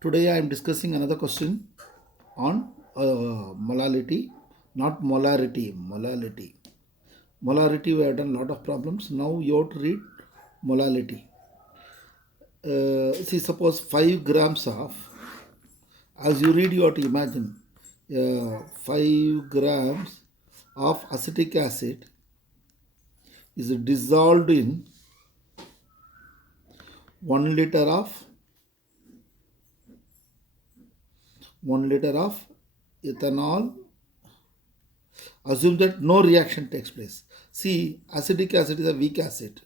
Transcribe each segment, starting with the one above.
Today I am discussing another question on molality, not molarity, molality. Molarity, we have done a lot of problems. Now you have to read molality. See, suppose 5 grams of, as you read, you have to imagine 5 grams of acetic acid is dissolved in 1 liter of 1 liter of ethanol. Assume that no reaction takes place. See, acetic acid is a weak acid,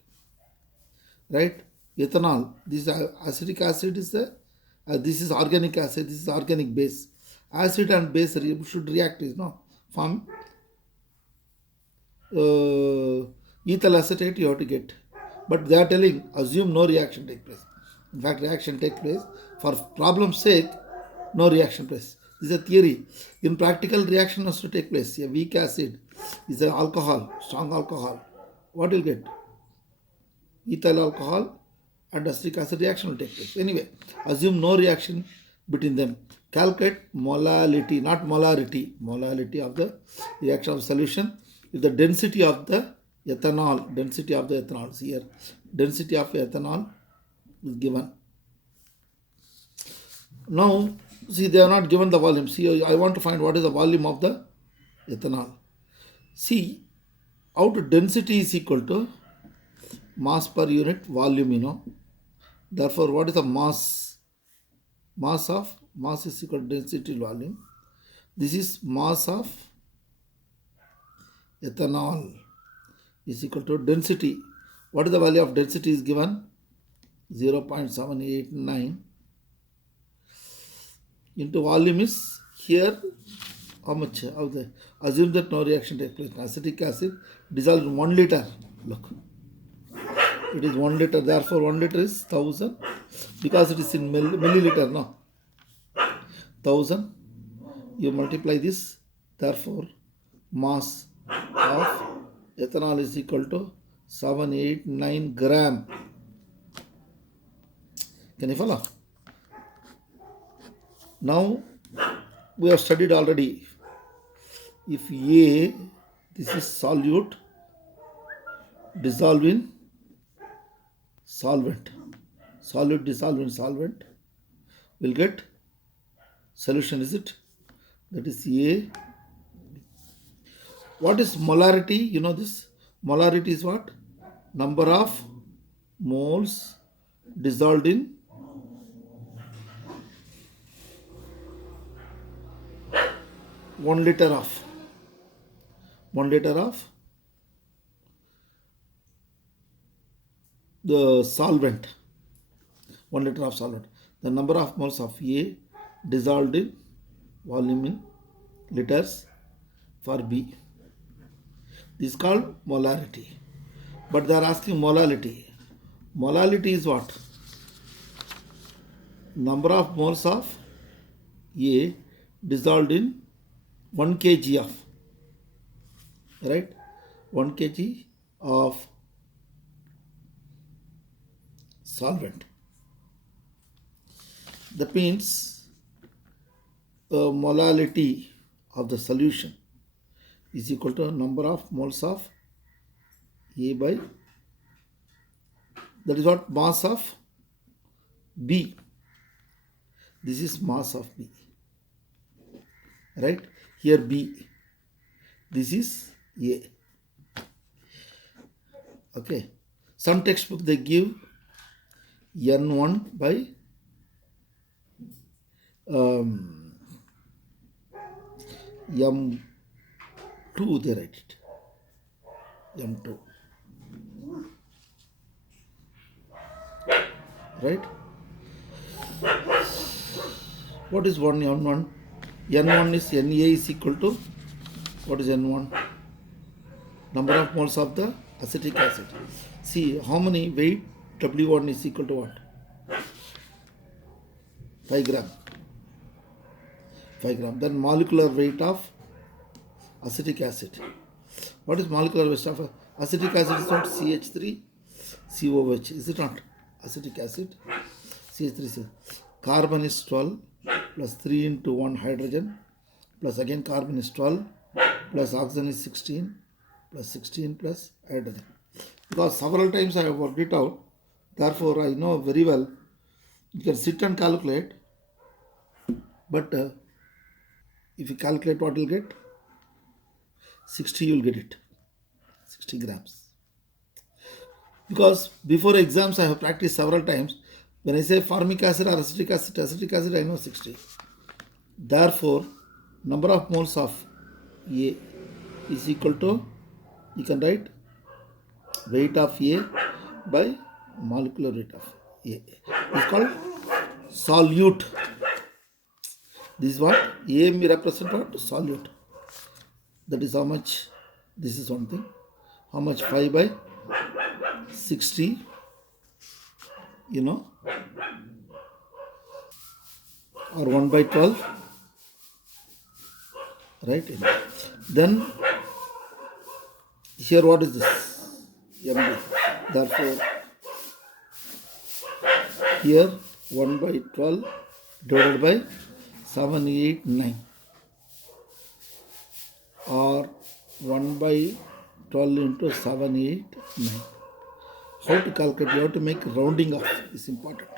right? Ethanol, this acetic acid is this is organic acid, this is organic base. Acid and base should react, form ethyl acetate you have to get. But they are telling, assume no reaction take place. In fact, reaction take place. For problem's sake, no reaction place. This is a theory. In practical, reaction has to take place. A weak acid is an alcohol, strong alcohol. What will get? Ethyl alcohol and acetic acid reaction will take place. Anyway, assume no reaction between them. Calculate molality, not molarity, molality of the reaction of solution. If the density of the ethanol, see here, density of ethanol is given. Now, see, they are not given the volume. See, I want to find what is the volume of the ethanol. See, out density is equal to mass per unit volume, Therefore, what is the mass? Mass is equal to density volume. This is mass of ethanol is equal to density. What is the value of density is given? 0.789 into volume is here. How much of the? Assume that no reaction takes place. Acetic acid dissolved in 1 liter. Look, it is 1 liter. Therefore, 1 liter is 1000 because it is in milliliter. No, 1000. You multiply this. Therefore, mass of ethanol is equal to 789 gram. Can you follow? Now, we have studied already. If A, this is solute, dissolve in solvent, solute dissolve in solvent, will get solution, is it? That is A. What is molarity? You know this? Molarity is what? Number of moles dissolved in 1 liter of 1 liter of the solvent. 1 liter of solvent. The number of moles of A dissolved in volume in liters for B. This is called molarity. But they are asking molality. Molality is what? Number of moles of A dissolved in 1 kg of, right? 1 kg of solvent. That means molality of the solution is equal to number of moles of A by, that is what, mass of B. This is mass of B, right? Here B, this is A. Okay. Some textbook they give N1 by M2, they write it. M2. Right? What is one N1? N1 is Na is equal to, what is N1? Number of moles of the acetic acid. See, how many weight? W1 is equal to what? 5 gram. 5 gram. Then molecular weight of acetic acid. What is molecular weight of acetic acid? Is not CH3 COH. Is it not? Acetic acid CH3. carbon is 12 plus 3 into 1 hydrogen plus again carbon is 12 plus oxygen is 16 plus 16 plus hydrogen. Because several times I have worked it out, therefore I know very well. You can sit and calculate, but if you calculate what you'll get, 60 you'll get it, 60 grams. Because before exams I have practiced several times. When I say formic acid or acetic acid, I know 60. Therefore, number of moles of A is equal to, you can write weight of A by molecular weight of A. It's called solute. This is what A may represent what? Solute. That is how much, this is one thing. How much? 5 by 60, or 1 by 12, right? Then here what is this? MB. Therefore, here 1 by 12 divided by 789, or 1 by 12 into 789. How to calculate? You have to make rounding off. Is important.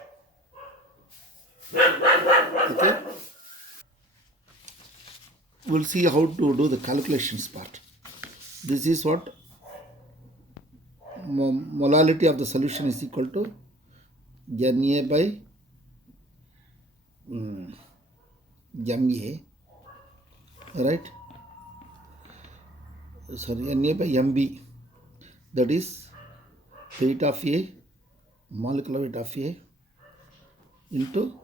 Okay. We'll see how to do the calculations part. This is what molality of the solution is equal to Na by Ma, right? Sorry, Na by Mb. That is weight of A, molecular weight of A, into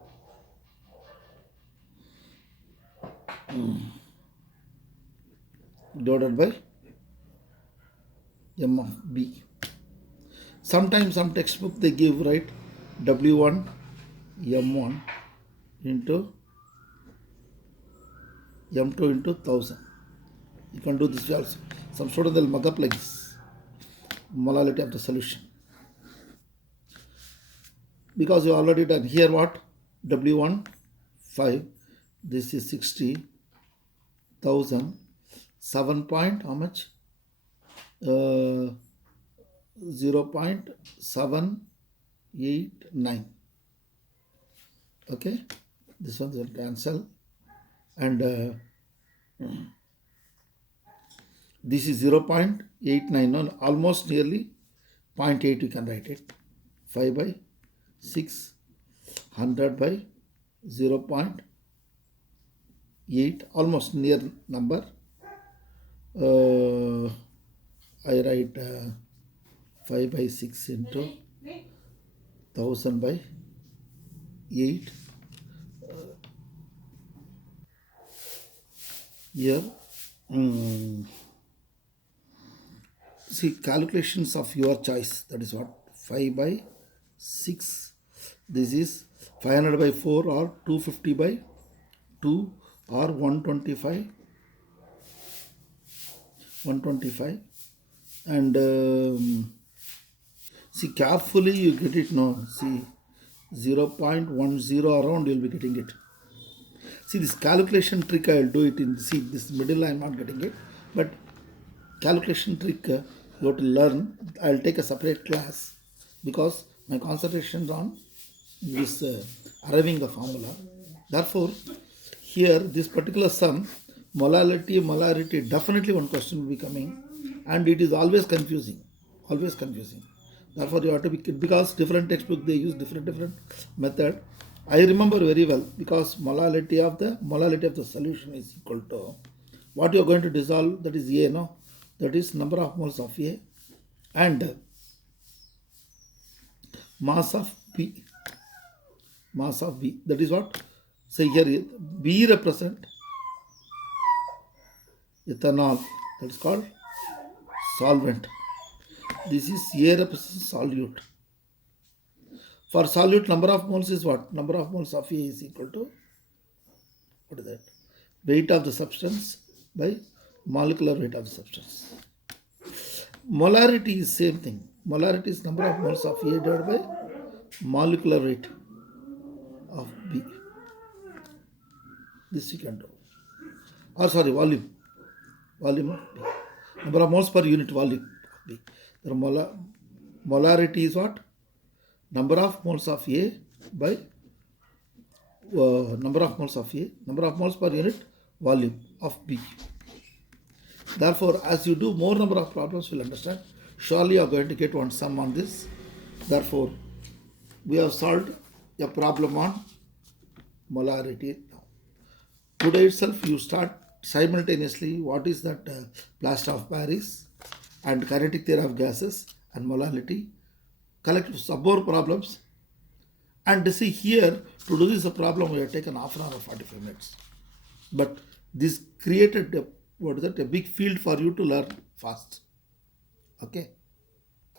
divided by M of B. Sometimes some textbook they give, right, W1 M1 into M2 into 1000. You can do this also. Some students they'll mug up like this, molality of the solution. Because you already done here what? W1 5, this is 60, 1000, 7 point how much? 0.789. Okay, this one will cancel, and this is 0.89, no, almost nearly 0.8. You can write it 5 by 6, 100 by 0.8, almost near number. I write 5 by 6 into 1000 by 8. Here, see, calculations of your choice. That is what? 5 by 6. This is 500 by 4 or 250 by 2 or 125. And see, carefully you get it now. See, 0.10 around you will be getting it. See, this calculation trick I will do it in, see, this middle I am not getting it, but calculation trick you have to learn. I will take a separate class because my concentration is on this arriving the formula. Therefore, here this particular sum, molarity, definitely one question will be coming, and it is always confusing. Therefore, you have to be, because different textbook they use different method. I remember very well, because molality of the solution is equal to what you are going to dissolve, that is A, no? That is number of moles of A and mass of B. That is what? Say here, B represent ethanol, that is called solvent. This is A represents solute. For solute, number of moles is what? Number of moles of A is equal to, what is that? Weight of the substance by molecular weight of the substance. Molarity is same thing. Molarity is number of moles of A divided by molecular weight. of B. This we can do. Or sorry, volume. Volume of B. Number of moles per unit volume of B. The molarity is what? Number of moles of A by number of moles of A, number of moles per unit volume of B. Therefore, as you do more number of problems, you'll understand. Surely you are going to get one sum on this. Therefore, we have solved a problem on molarity now. Today itself, you start simultaneously what is that plaster of Paris and kinetic theory of gases and molarity. Collect some more problems. And see here, to do this problem, we have taken half an hour or 45 minutes. But this created a big field for you to learn fast. Okay.